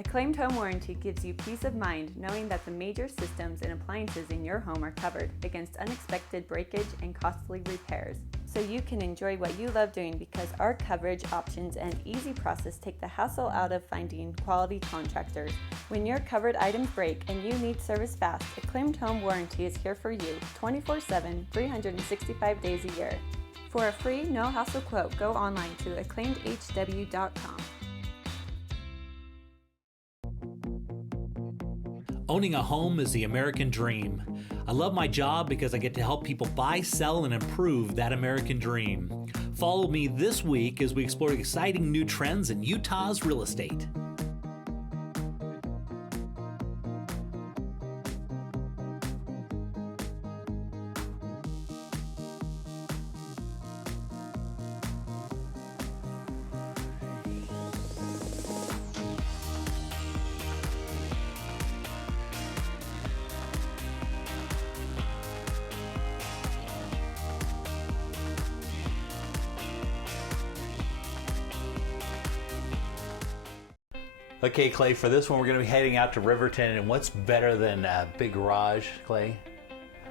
Acclaimed Home Warranty gives you peace of mind knowing that the major systems and appliances in your home are covered against unexpected breakage and costly repairs. So you can enjoy what you love doing because our coverage options and easy process take the hassle out of finding quality contractors. When your covered items break and you need service fast, Acclaimed Home Warranty is here for you 24/7, 365 days a year. For a free, no-hassle quote, go online to acclaimedhw.com. Owning a home is the American dream. I love my job because I get to help people buy, sell, and improve that American dream. Follow me this week as we explore exciting new trends in Utah's real estate. Okay, Clay, for this one, we're going to be heading out to Riverton, and what's better than a big garage, Clay?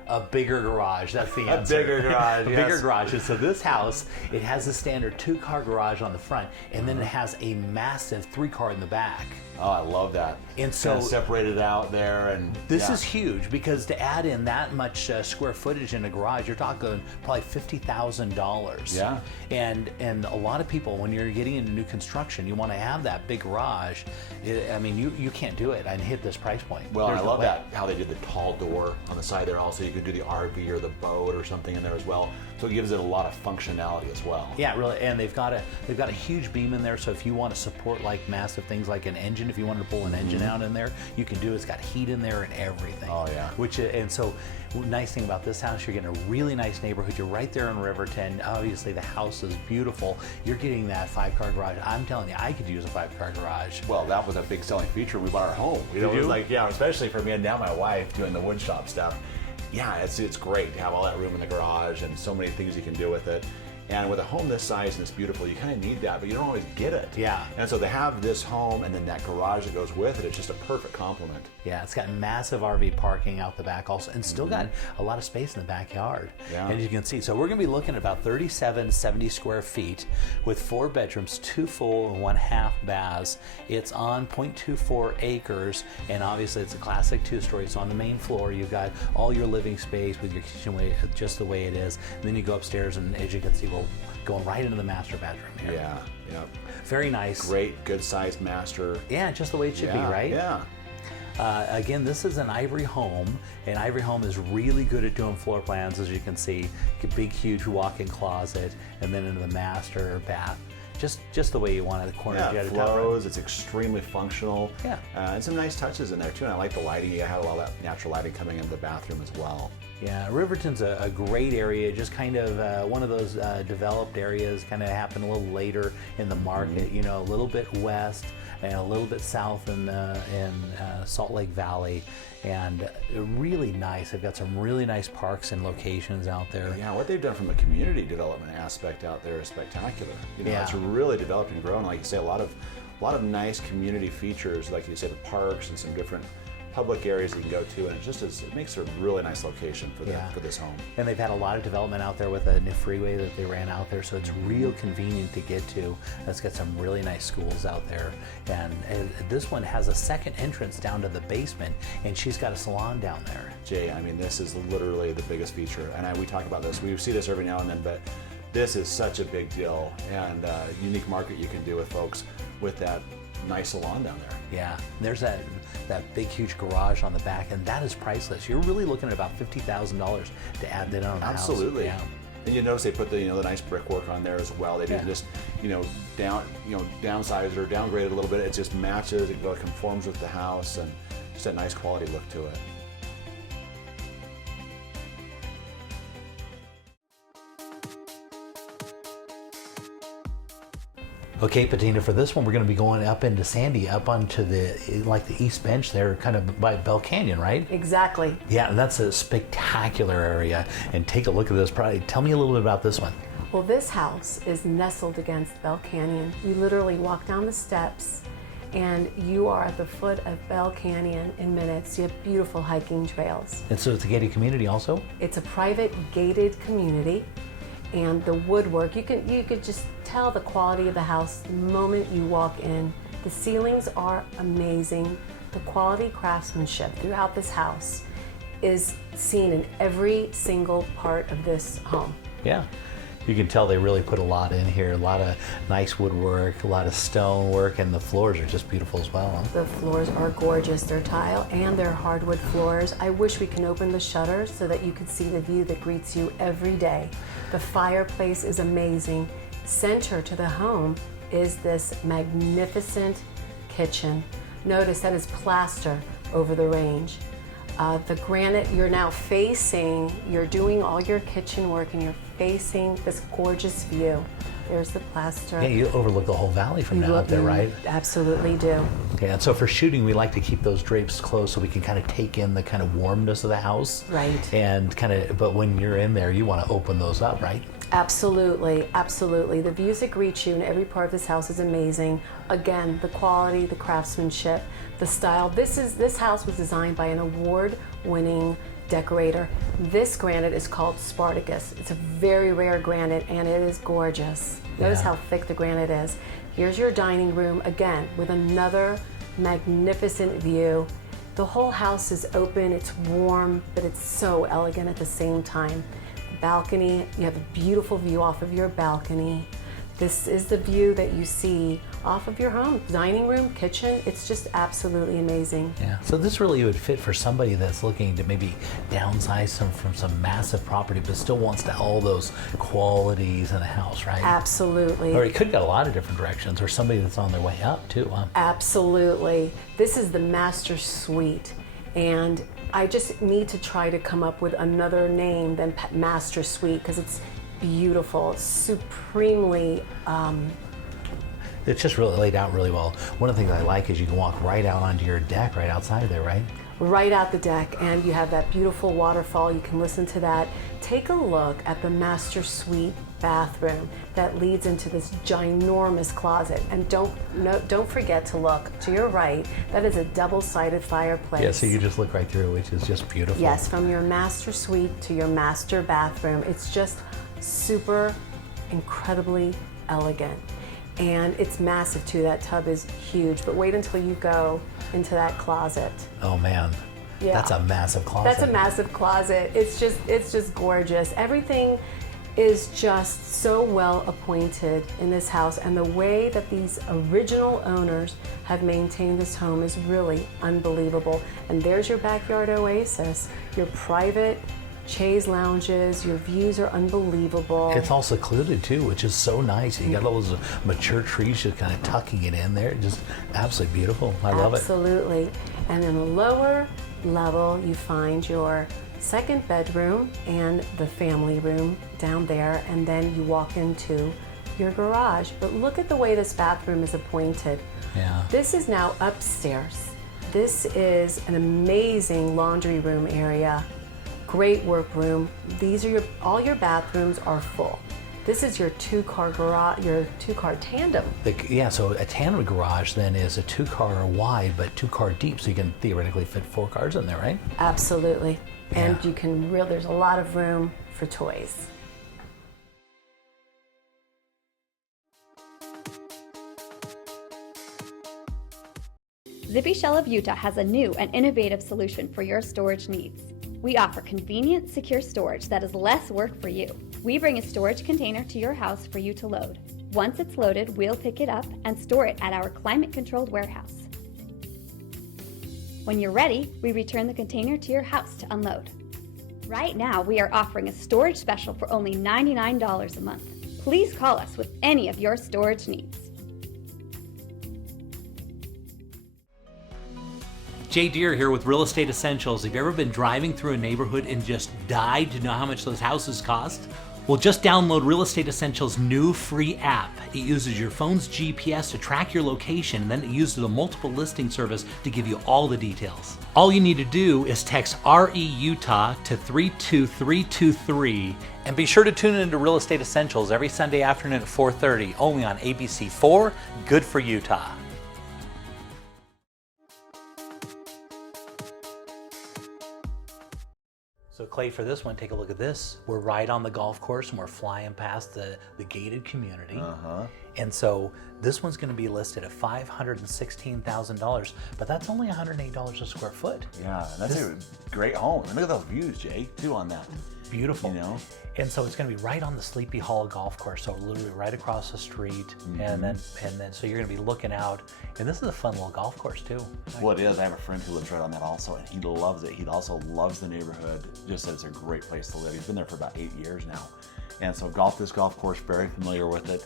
A bigger garage, that's the answer. A bigger garage, A yes. bigger garage. And so this house, it has a standard 2-car garage on the front, and then it has a massive 3-car in the back. Oh, I love that. And so kind of separated out there, and this is huge because to add in that much square footage in a garage, you're talking probably $50,000. Yeah. And a lot of people, when you're getting into new construction, you want to have that big garage. I mean, you can't do it and hit this price point. Well, There's I no love way. that how they did the tall door on the side there. Also, you could do the RV or the boat or something in there as well. So it gives it a lot of functionality as well. Yeah, really, and they've got a huge beam in there. So if you want to support like massive things like an engine, if you wanted to pull an engine out in there, you can do it. It's got heat in there and everything. Oh yeah. And so, nice thing about this house, you're getting a really nice neighborhood. You're right there in Riverton. Obviously, the house is beautiful. You're getting that 5-car garage. I'm telling you, I could use a 5-car garage. Well, that was a big selling feature when we bought our home. You know, Did it was you? like, yeah, especially for me and now my wife doing the wood shop stuff. Yeah, it's great to have all that room in the garage and so many things you can do with it. And with a home this size and this beautiful, you kind of need that, but you don't always get it. Yeah. And so to have this home and then that garage that goes with it, it's just a perfect complement. Yeah, it's got massive RV parking out the back also, and still got a lot of space in the backyard. Yeah. And you can see, so we're going to be looking at about 37 to 70 square feet with 4 bedrooms, 2 full and 1 half baths. It's on 0.24 acres, and obviously it's a classic 2-story. So on the main floor, you've got all your living space with your kitchen just the way it is. And then you go upstairs, and as you can see, we're going right into the master bedroom here. Yeah, yeah. Very nice. Great, good sized master. Yeah, just the way it should be, right? Yeah. Again, this is an Ivory Home, and Ivory Home is really good at doing floor plans, as you can see. A big, huge walk-in closet, and then into the master bath. Just the way you want it, the corner Yeah, jet it top room. flows, it's extremely functional. Yeah. And some nice touches in there too. And I like the lighting. You have all that natural lighting coming into the bathroom as well. Yeah, Riverton's a great area, just kind of one of those developed areas, kind of happen a little later in the market, you know, a little bit west and a little bit south in Salt Lake Valley, and really nice. They've got some really nice parks and locations out there. Yeah, what they've done from a community development aspect out there is spectacular. You know, Yeah. it's really developed and grown. Like you say, a lot of nice community features, like you said, the parks and some different public areas you can go to, and it makes it a really nice location for for this home. And they've had a lot of development out there with a new freeway that they ran out there, so it's real convenient to get to. It's got some really nice schools out there, and this one has a second entrance down to the basement, and she's got a salon down there. Jay, I mean, this is literally the biggest feature, and we talk about this. We see this every now and then, but this is such a big deal, and unique market you can do with folks with that nice salon down there. Yeah, there's that big, huge garage on the back, and that is priceless. You're really looking at about $50,000 to add that on the house. Absolutely. Yeah. And you notice they put the the nice brickwork on there as well. They didn't just downsize or downgrade it a little bit. It just matches. It conforms with the house, and just a nice quality look to it. Okay, Patina, for this one, we're going to be going up into Sandy, up onto the East Bench there, kind of by Bell Canyon, right? Exactly. Yeah, that's a spectacular area. And take a look at this. Probably tell me a little bit about this one. Well, this house is nestled against Bell Canyon. You literally walk down the steps and you are at the foot of Bell Canyon in minutes. You have beautiful hiking trails. And so it's a gated community also? It's a private gated community, and the woodwork, you could just tell the quality of the house the moment you walk in. The ceilings are amazing. The quality craftsmanship throughout this house is seen in every single part of this home. Yeah. You can tell they really put a lot in here, a lot of nice woodwork, a lot of stonework, and the floors are just beautiful as well. Huh? The floors are gorgeous. They're tile and they're hardwood floors. I wish we can open the shutters so that you could see the view that greets you every day. The fireplace is amazing. Center to the home is this magnificent kitchen. Notice that is plaster over the range. The granite, you're now facing, you're doing all your kitchen work and you're facing this gorgeous view. There's the plaster. Yeah, you overlook the whole valley from now up there, right? Absolutely do. Okay, and so for shooting, we like to keep those drapes closed so we can kind of take in the kind of warmness of the house. Right. And kind of, but when you're in there, you want to open those up, right? Absolutely, absolutely. The views that greet you in every part of this house is amazing. Again, the quality, the craftsmanship, the style. This house was designed by an award-winning decorator. This granite is called Spartacus. It's a very rare granite and it is gorgeous. Notice how thick the granite is. Here's your dining room, again, with another magnificent view. The whole house is open, it's warm, but it's so elegant at the same time. Balcony, you have a beautiful view off of your balcony. This is the view that you see off of your home. Dining room, kitchen, it's just absolutely amazing. Yeah, so this really would fit for somebody that's looking to maybe downsize from some massive property, but still wants to all those qualities in a house, right? Absolutely. Or it could go a lot of different directions, or somebody that's on their way up too. Absolutely. This is the master suite, and I just need to try to come up with another name than master suite because it's beautiful. It's supremely It's just really laid out really well. One of the things I like is you can walk right out onto your deck right outside there, right? right out the deck, and you have that beautiful waterfall. You can listen to that. Take a look at the master suite bathroom that leads into this ginormous closet, and don't forget to look to your right. That is a double-sided fireplace. Yeah, so you just look right through, which is just beautiful. Yes, from your master suite to your master bathroom. It's just super incredibly elegant. And it's massive too. That tub is huge, but wait until you go into that closet. Oh man, yeah. That's a massive closet. That's a massive closet. It's just gorgeous. Everything is just so well appointed in this house, and the way that these original owners have maintained this home is really unbelievable. And there's your backyard oasis, your private chaise lounges, your views are unbelievable. It's all secluded too, which is so nice. You got all those mature trees just kind of tucking it in there. Just absolutely beautiful. I love it. Absolutely. And in the lower level, you find your second bedroom and the family room down there, and then you walk into your garage. But look at the way this bathroom is appointed. Yeah. This is now upstairs. This is an amazing laundry room area. Great workroom. These are all your bathrooms are full. This is your two-car garage, your two-car tandem. Yeah, so a tandem garage then is a 2-car wide, but 2-car deep, so you can theoretically fit 4 cars in there, right? Absolutely. And Yeah. you can there's a lot of room for toys. Zippy Shell of Utah has a new and innovative solution for your storage needs. We offer convenient, secure storage that is less work for you. We bring a storage container to your house for you to load. Once it's loaded, we'll pick it up and store it at our climate-controlled warehouse. When you're ready, we return the container to your house to unload. Right now, we are offering a storage special for only $99 a month. Please call us with any of your storage needs. Jay Deere here with Real Estate Essentials. Have you ever been driving through a neighborhood and just died to know how much those houses cost? Well, just download Real Estate Essentials' new free app. It uses your phone's GPS to track your location, and then it uses a multiple listing service to give you all the details. All you need to do is text RE-UTAH to 32323, and be sure to tune into Real Estate Essentials every Sunday afternoon at 4:30, only on ABC4, Good for Utah. So Clay, for this one, take a look at this. We're right on the golf course and we're flying past the gated community. And so this one's going to be listed at $516,000, but that's only $108 a square foot. Yeah, that's a great home. And look at those views, Jay, too, on that. Beautiful. You know? And so it's going to be right on the Sleepy Hollow golf course, so literally right across the street. And then so you're going to be looking out, and this is a fun little golf course too. Well, it is. I have a friend who lives right on that also, and he loves it. He also loves the neighborhood. Just says it's a great place to live. He's been there for about 8 years now, and so this golf course, very familiar with it.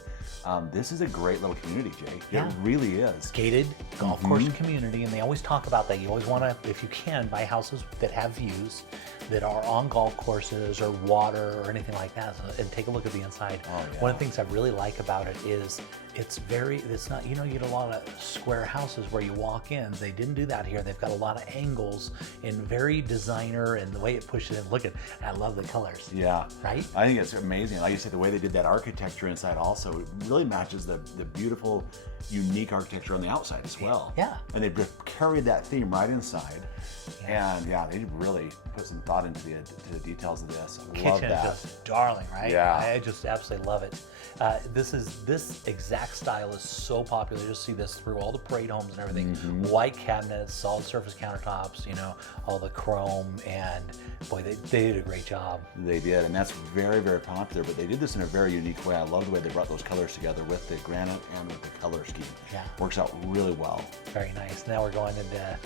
This is a great little community, Jay. Yeah. It really is. Gated golf course community, and they always talk about that. You always want to, if you can, buy houses that have views, that are on golf courses or water or anything like that, and take a look at the inside. Oh, yeah. One of the things I really like about it is it's not, you get a lot of square houses where you walk in. They didn't do that here. They've got a lot of angles and very designer, and the way it pushes in. I love the colors. Yeah. Right? I think it's amazing. Like you said, the way they did that architecture inside also, it really matches the beautiful, unique architecture on the outside as well. Yeah. And they carried that theme right inside. And yeah, they really put some thought into the details of this. I love Kitchen that. is just darling, right? Yeah. I just absolutely love it. This exact style is so popular. You'll see this through all the parade homes and everything. White cabinets, solid surface countertops, all the chrome, and boy, they did a great job. They did, and that's very, very popular, but they did this in a very unique way. I love the way they brought those colors together with the granite and with the color scheme. Yeah. Works out really well. Very nice. Now we're going to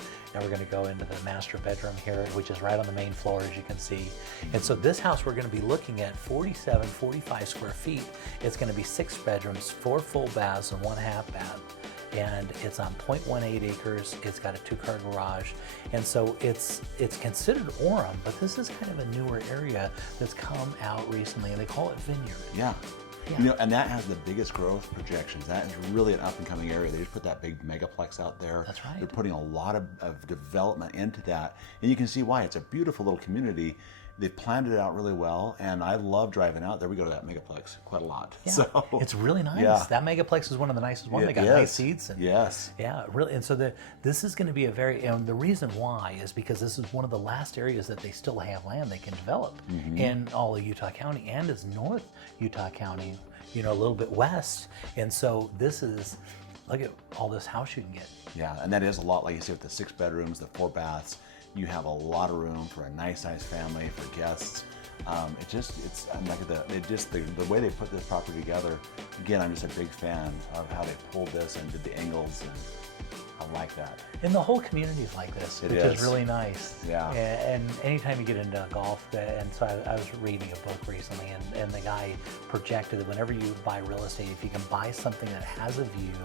go into the master bedroom here, which is right on the main floor, as you can see. And so this house, we're going to be looking at 45 square feet. It's going to be 6 bedrooms, 4 full baths, and 1 half bath. And it's on 0.18 acres. It's got a 2-car garage. And so it's considered Orem, but this is kind of a newer area that's come out recently, and they call it Vineyard. Yeah. Yeah. And that has the biggest growth projections. That is really an up-and-coming area. They just put that big megaplex out there. That's right. They're putting a lot of development into that. And you can see why. It's a beautiful little community. They've planned it out really well, and I love driving out there. We go to that megaplex quite a lot. Yeah, So it's really nice. Yeah. That megaplex is one of the nicest ones. It They got is. nice seats. And Yes. Yeah, really. And so this is going to be and the reason why is because this is one of the last areas that they still have land they can develop in all of Utah County, and it's North Utah County, a little bit west. And so look at all this house you can get. Yeah, and that is a lot, like you said, with the 6 bedrooms, the 4 baths. You have a lot of room for a nice family, for guests. The way they put this property together. Again, I'm just a big fan of how they pulled this and did the angles, and I like that. And the whole community is like this, which is really nice. Yeah. And anytime you get into golf, and so I was reading a book recently, and the guy projected that whenever you buy real estate, if you can buy something that has a view,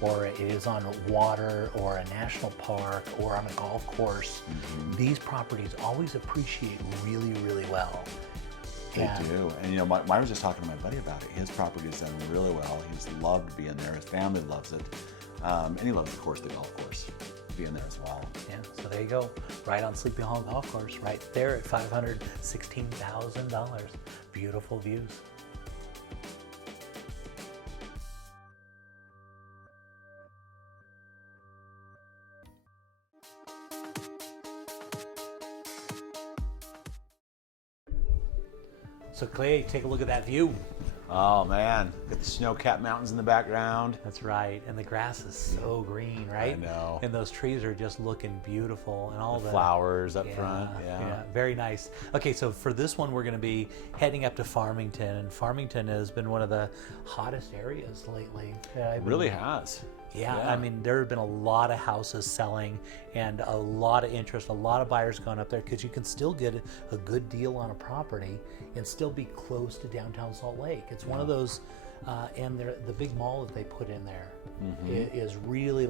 or it is on water, or a national park, or on a golf course, these properties always appreciate really, really well. They do. And I was just talking to my buddy about it. His property's done really well. He's loved being there. His family loves it. And he loves, of course, the golf course, being there as well. Yeah, so there you go. Right on Sleepy Hollow Golf Course, right there at $516,000. Beautiful views. So Clay, take a look at that view. Oh man, got the snow-capped mountains in the background. That's right, and the grass is so green, right? I know. And those trees are just looking beautiful, and all The flowers up front. Yeah, very nice. Okay, so for this one, we're going to be heading up to Farmington, and Farmington has been one of the hottest areas lately. It really has. Yeah, Yeah. I mean, there have been a lot of houses selling and a lot of interest, a lot of buyers going up there because you can still get a good deal on a property and still be close to downtown Salt Lake. It's one of those, and the big mall that they put in there is really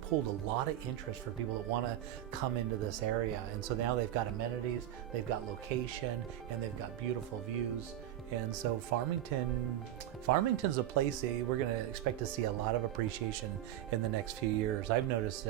pulled a lot of interest for people that want to come into this area. And so now they've got amenities, they've got location, and they've got beautiful views. And so Farmington's a place we're going to expect to see a lot of appreciation in the next few years. I've noticed,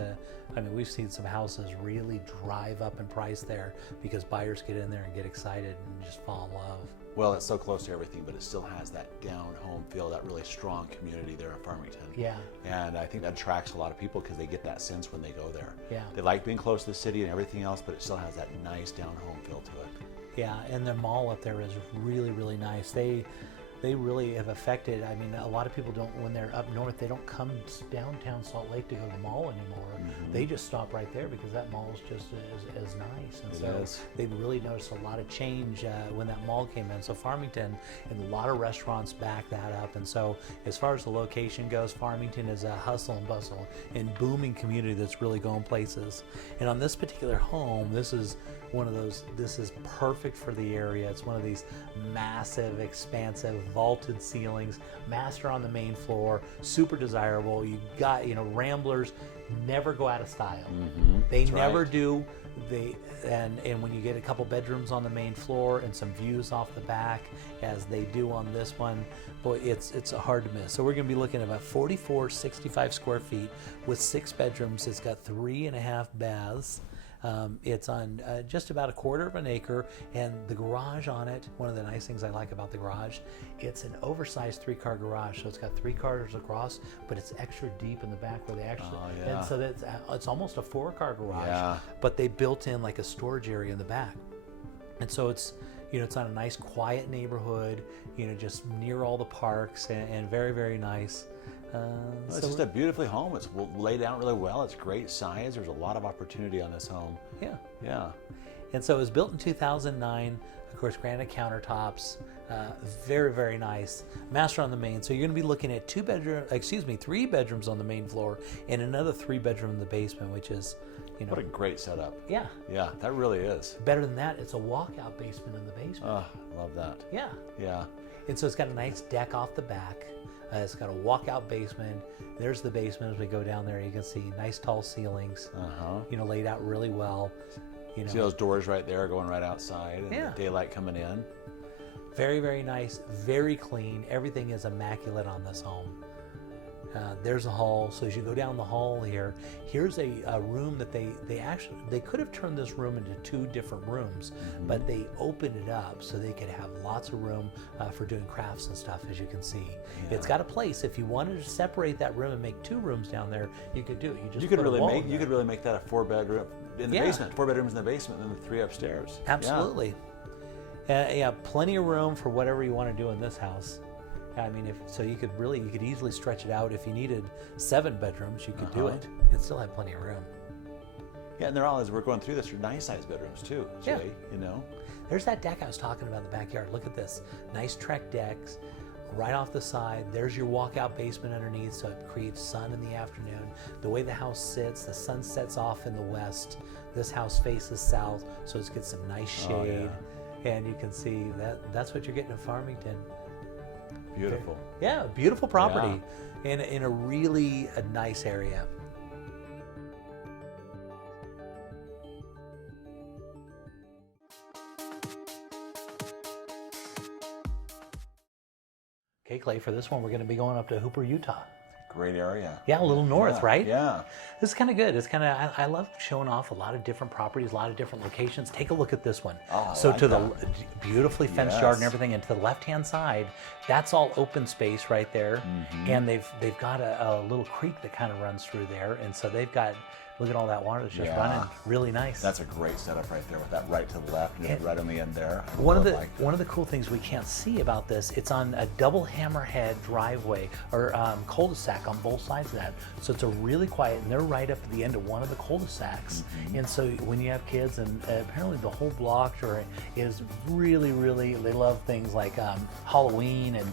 we've seen some houses really drive up in price there because buyers get in there and get excited and just fall in love. Well, it's so close to everything, but it still has that down home feel, that really strong community there in Farmington. Yeah. And I think that attracts a lot of people because they get that sense when they go there. Yeah. They like being close to the city and everything else, but it still has that nice down home feel to it. Yeah, and the mall up there is really, really nice. They really have affected, I mean, a lot of people don't, when they're up north, they don't come downtown Salt Lake to go to the mall anymore. They just stop right there because that mall is just as nice. And so they've really noticed a lot of change when that mall came in. So Farmington, and a lot of restaurants back that up. And so as far as the location goes, Farmington is a hustle and bustle and booming community that's really going places. And on this particular home, this is one of those, this is perfect for the area. It's one of these massive, expansive, vaulted ceilings, master on the main floor, super desirable. You got, you know, Ramblers never go out of style. They never do. And when you get a couple bedrooms on the main floor and some views off the back, as they do on this one, boy, it's hard to miss. So we're going to be looking at about 6465 square feet with 6 bedrooms. It's got 3.5 baths. It's on just about 1/4 of an acre, and the garage on it, one of the nice things I like about the garage, it's an oversized 3-car garage. So it's got 3 cars across, but it's extra deep in the back where they actually, and so it's almost a 4-car garage, but they built in like a storage area in the back. And so it's, you know, it's on a nice quiet neighborhood, you know, just near all the parks, and very, very nice. It's just a beautifully home. It's laid out really well. It's great size. There's a lot of opportunity on this home. Yeah. Yeah. And so it was built in 2009. Of course, granite countertops, very, very nice. Master on the main. So you're going to be looking at 3 bedrooms on the main floor and another 3-bedroom in the basement, which is, you know. What a great setup. Yeah. Yeah, that really is. Better than that, it's a walkout basement in the basement. Oh, love that. Yeah. Yeah. And so it's got a nice deck off the back. It's got a walkout basement. There's the basement as we go down there. You can see nice tall ceilings, you know, laid out really well. You know, see those doors right there going right outside, and Yeah. the daylight coming in. Very, very nice, very clean. Everything is immaculate on this home. There's a hall. So as you go down the hall here, here's a room that they could have turned this room into 2 different rooms, but they opened it up so they could have lots of room for doing crafts and stuff, as you can see. It's got a place. If you wanted to separate that room and make 2 rooms down there, you could do it. You could really make that a 4-bedroom in the basement. 4 bedrooms in the basement, and then the 3 upstairs. Absolutely. Yeah, plenty of room for whatever you want to do in this house. I mean, you could easily stretch it out. If you needed 7 bedrooms, you could do it. You'd still have plenty of room. Yeah, and they're all, as we're going through this, are nice sized bedrooms too. Yeah. Julie, you know. There's that deck I was talking about in the backyard. Look at this. Nice Trek decks right off the side. There's your walkout basement underneath, so it creates sun in the afternoon. The way the house sits, the sun sets off in the west. This house faces south, so it gets some nice shade. And you can see that's what you're getting in Farmington. Beautiful. Yeah, beautiful property in a really nice area. Okay, Clay, for this one, we're going to be going up to Hooper, Utah. Great area. Yeah, a little north, right? Yeah. This is kind of good. It's kind of, I love showing off a lot of different properties, a lot of different locations. Take a look at this one. Oh, so like to that. the beautifully fenced yard and everything, and to the left-hand side, that's all open space right there. And they've got a little creek that kind of runs through there, and so they've got, look at all that water that's just running. Really nice. That's a great setup right there with that right to the left, and right on the end there. One of the cool things we can't see about this, it's on a double hammerhead driveway or cul-de-sac on both sides of that. So it's a really quiet, and they're right up at the end of one of the cul-de-sacs. And so when you have kids, and apparently the whole block is really, really, they love things like Halloween and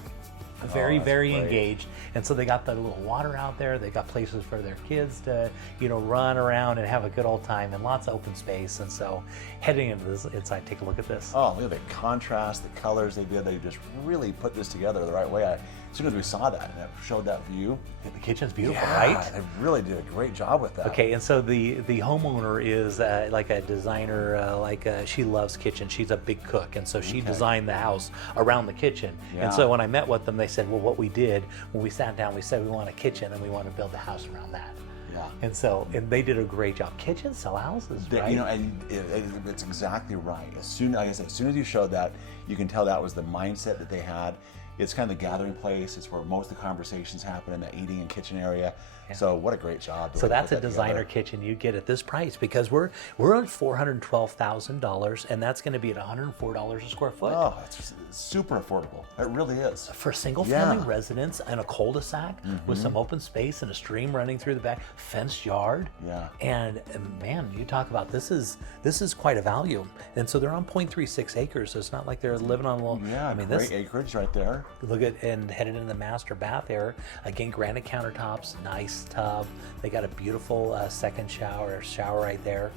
very engaged. And so they got the little water out there. They got places for their kids to, you know, run around and have a good old time, and lots of open space. And so heading into this inside, take a look at this. Oh, look at the contrast, the colors they did. They just really put this together the right way. As soon as we saw that and it showed that view. The kitchen's beautiful, right? They really did a great job with that. Okay, and so the homeowner is like a designer, she loves kitchen. She's a big cook, and so she designed the house around the kitchen. And so when I met with them, they said, well, what we did when we sat down, we said we want a kitchen and we want to build the house around that. Yeah. And they did a great job. Kitchens sell houses, right? You know, and it's exactly right. As soon as you showed that, you can tell that was the mindset that they had. It's kind of the gathering place. It's where most of the conversations happen in the eating and kitchen area. Yeah. So what a great job. So that's a designer kitchen you get at this price, because we're at $412,000, and that's going to be at $104 a square foot. Oh, it's just super affordable. It really is. For single family residence and a cul-de-sac with some open space and a stream running through the back, fenced yard. Yeah. And man, you talk about this is quite a value. And so they're on 0.36 acres. So it's not like they're living on a little. Yeah, I mean, great acreage right there. Look at, and headed into the master bath area. Again, granite countertops, nice tub. They got a beautiful second shower right there.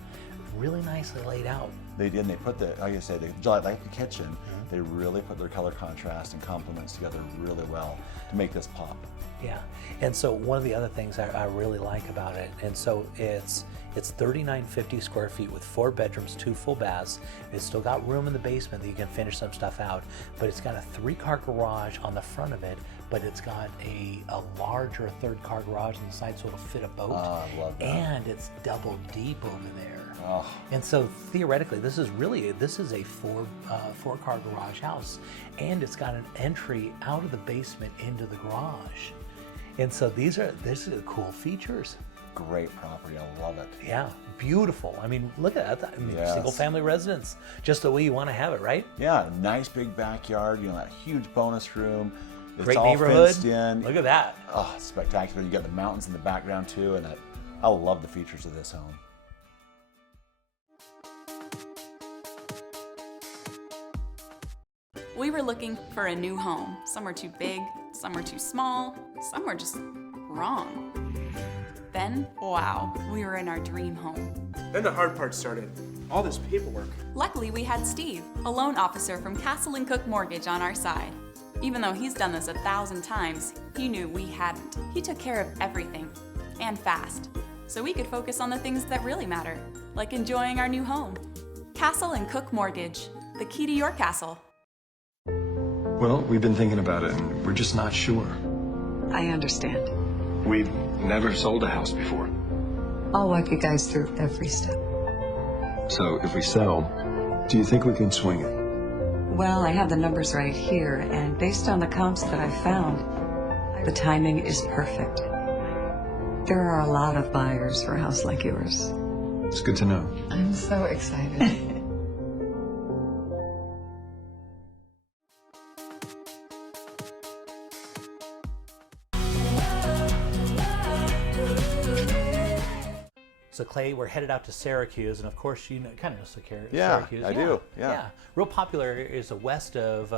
Really nicely laid out. They did, and they put like I said, like the kitchen, they really put their color contrast and complements together really well to make this pop. Yeah, and so one of the other things I really like about it, and so it's 3,950 square feet with 4 bedrooms, 2 full baths. It's still got room in the basement that you can finish some stuff out, but it's got a 3-car garage on the front of it, but it's got a larger 3rd-car garage on the side, so it'll fit a boat. I love that. And it's double deep over there. Oh. And so theoretically, this is a 4-car garage house, and it's got an entry out of the basement into the garage. And so these are cool features. Great property, I love it. Yeah, beautiful. I mean, look at that. I mean, single family residence, just the way you want to have it, right? Yeah, nice big backyard, that huge bonus room. It's great all neighborhood. Fenced in. Look at that. Oh, it's spectacular. You got the mountains in the background too, and I love the features of this home. We were looking for a new home. Some were too big, some were too small, some were just wrong. Then, wow, we were in our dream home. Then the hard part started. All this paperwork. Luckily, we had Steve, a loan officer from Castle & Cook Mortgage, on our side. Even though he's done this 1,000 times, he knew we hadn't. He took care of everything, and fast, so we could focus on the things that really matter, like enjoying our new home. Castle & Cook Mortgage, the key to your castle. Well, we've been thinking about it, and we're just not sure. I understand. We've never sold a house before. I'll walk you guys through every step. So if we sell, do you think we can swing it? Well, I have the numbers right here, and based on the comps that I found, the timing is perfect. There are a lot of buyers for a house like yours. It's good to know. I'm so excited. So Clay, we're headed out to Syracuse, and of course you kind of know Syracuse. Yeah, I do. Yeah. Real popular is west of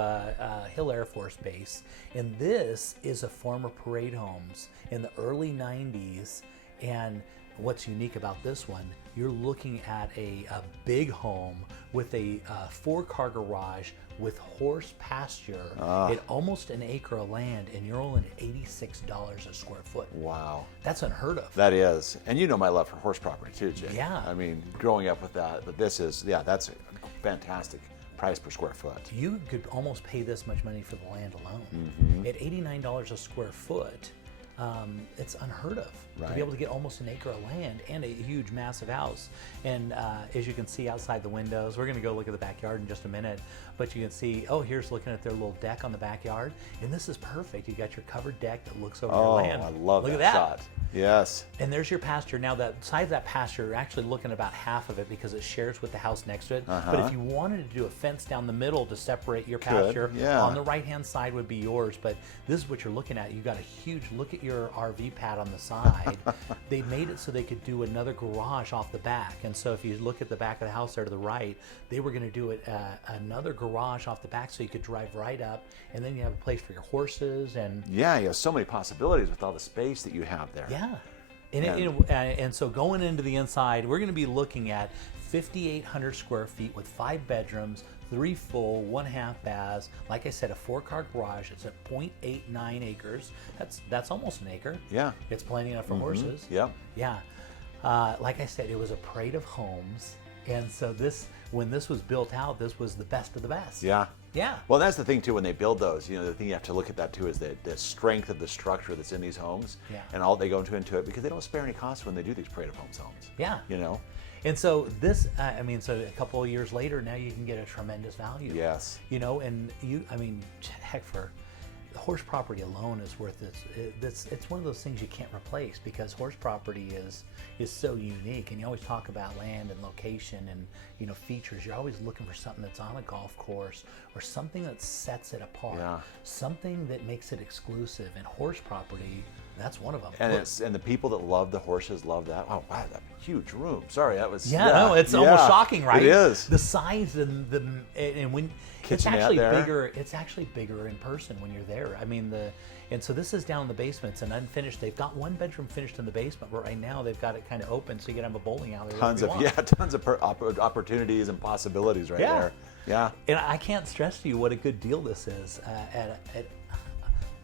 Hill Air Force Base, and this is a former parade homes in the early 90s. And what's unique about this one, you're looking at a big home with a 4-car garage with horse pasture at almost an acre of land, and you're only at $86 a square foot. Wow. That's unheard of. That is. And you know my love for horse property too, Jay. Yeah. I mean, growing up with that, but this is, that's a fantastic price per square foot. You could almost pay this much money for the land alone. At $89 a square foot, it's unheard of to be able to get almost an acre of land and a huge, massive house. And as you can see outside the windows, we're going to go look at the backyard in just a minute, but you can see, here's looking at their little deck on the backyard, and this is perfect. You got your covered deck that looks over your land. I love Look that at that shot. Yes. And there's your pasture. Now, that side of that pasture, you're actually looking at about half of it because it shares with the house next to it. But if you wanted to do a fence down the middle to separate your pasture, on the right-hand side would be yours. But this is what you're looking at. You got a huge look at your RV pad on the side. They made it so they could do another garage off the back. And so if you look at the back of the house there to the right, they were going to do it another garage off the back so you could drive right up, and then you have a place for your horses. And yeah, you have so many possibilities with all the space that you have there. Yeah. And so going into the inside, we're going to be looking at 5,800 square feet with 5 bedrooms, 3 full, 1/2 baths. Like I said, a 4-car garage. It's at 0.89 acres. That's almost an acre. Yeah. It's plenty enough for horses. Yep. Yeah. Like I said, it was a parade of homes. And so when this was built out, this was the best of the best. Yeah. Yeah. Well, that's the thing too. When they build those, the thing you have to look at that too is the strength of the structure that's in these homes, Yeah. and all they go into it because they don't spare any costs when they do these Parade of Homes homes. Yeah. You know. And so this, so a couple of years later, now you can get a tremendous value. Yes. And heck, for the horse property alone is worth it's one of those things you can't replace because horse property is so unique. And you always talk about land and location and features. You're always looking for something that's on a golf course or something that sets it apart. Yeah. Something that makes it exclusive. And horse property, that's one of them. And the people that love the horses love that. Oh wow, that huge room. Sorry, that was. No, it's almost shocking, right? It is. The size and when it's Kitchenette actually there. bigger. It's actually bigger in person when you're there. And so this is down in the basement. It's an unfinished. They've got one bedroom finished in the basement, but right now they've got it kind of open, so you can have a bowling alley. Tons of opportunities and possibilities right there. Yeah. And I can't stress to you what a good deal this is at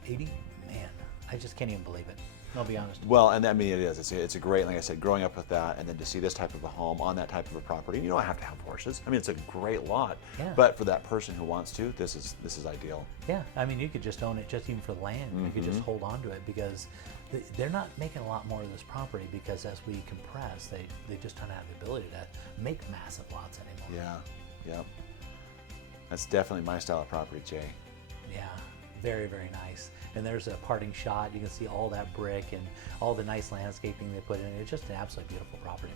80. Man, I just can't even believe it. I'll be honest. Well, and I mean it is. It's a great, like I said, growing up with that, and then to see this type of a home on that type of a property. You don't have to have horses. I mean, it's a great lot. Yeah. But for that person who wants to, this is ideal. Yeah, I mean, you could just own it just even for the land. You could just hold on to it because they're not making a lot more of this property because as we compress, they just don't have the ability to make massive lots anymore. Yeah. Yep. That's definitely my style of property, Jay. Yeah, very, very nice. And there's a parting shot. You can see all that brick and all the nice landscaping they put in. It's just an absolutely beautiful property.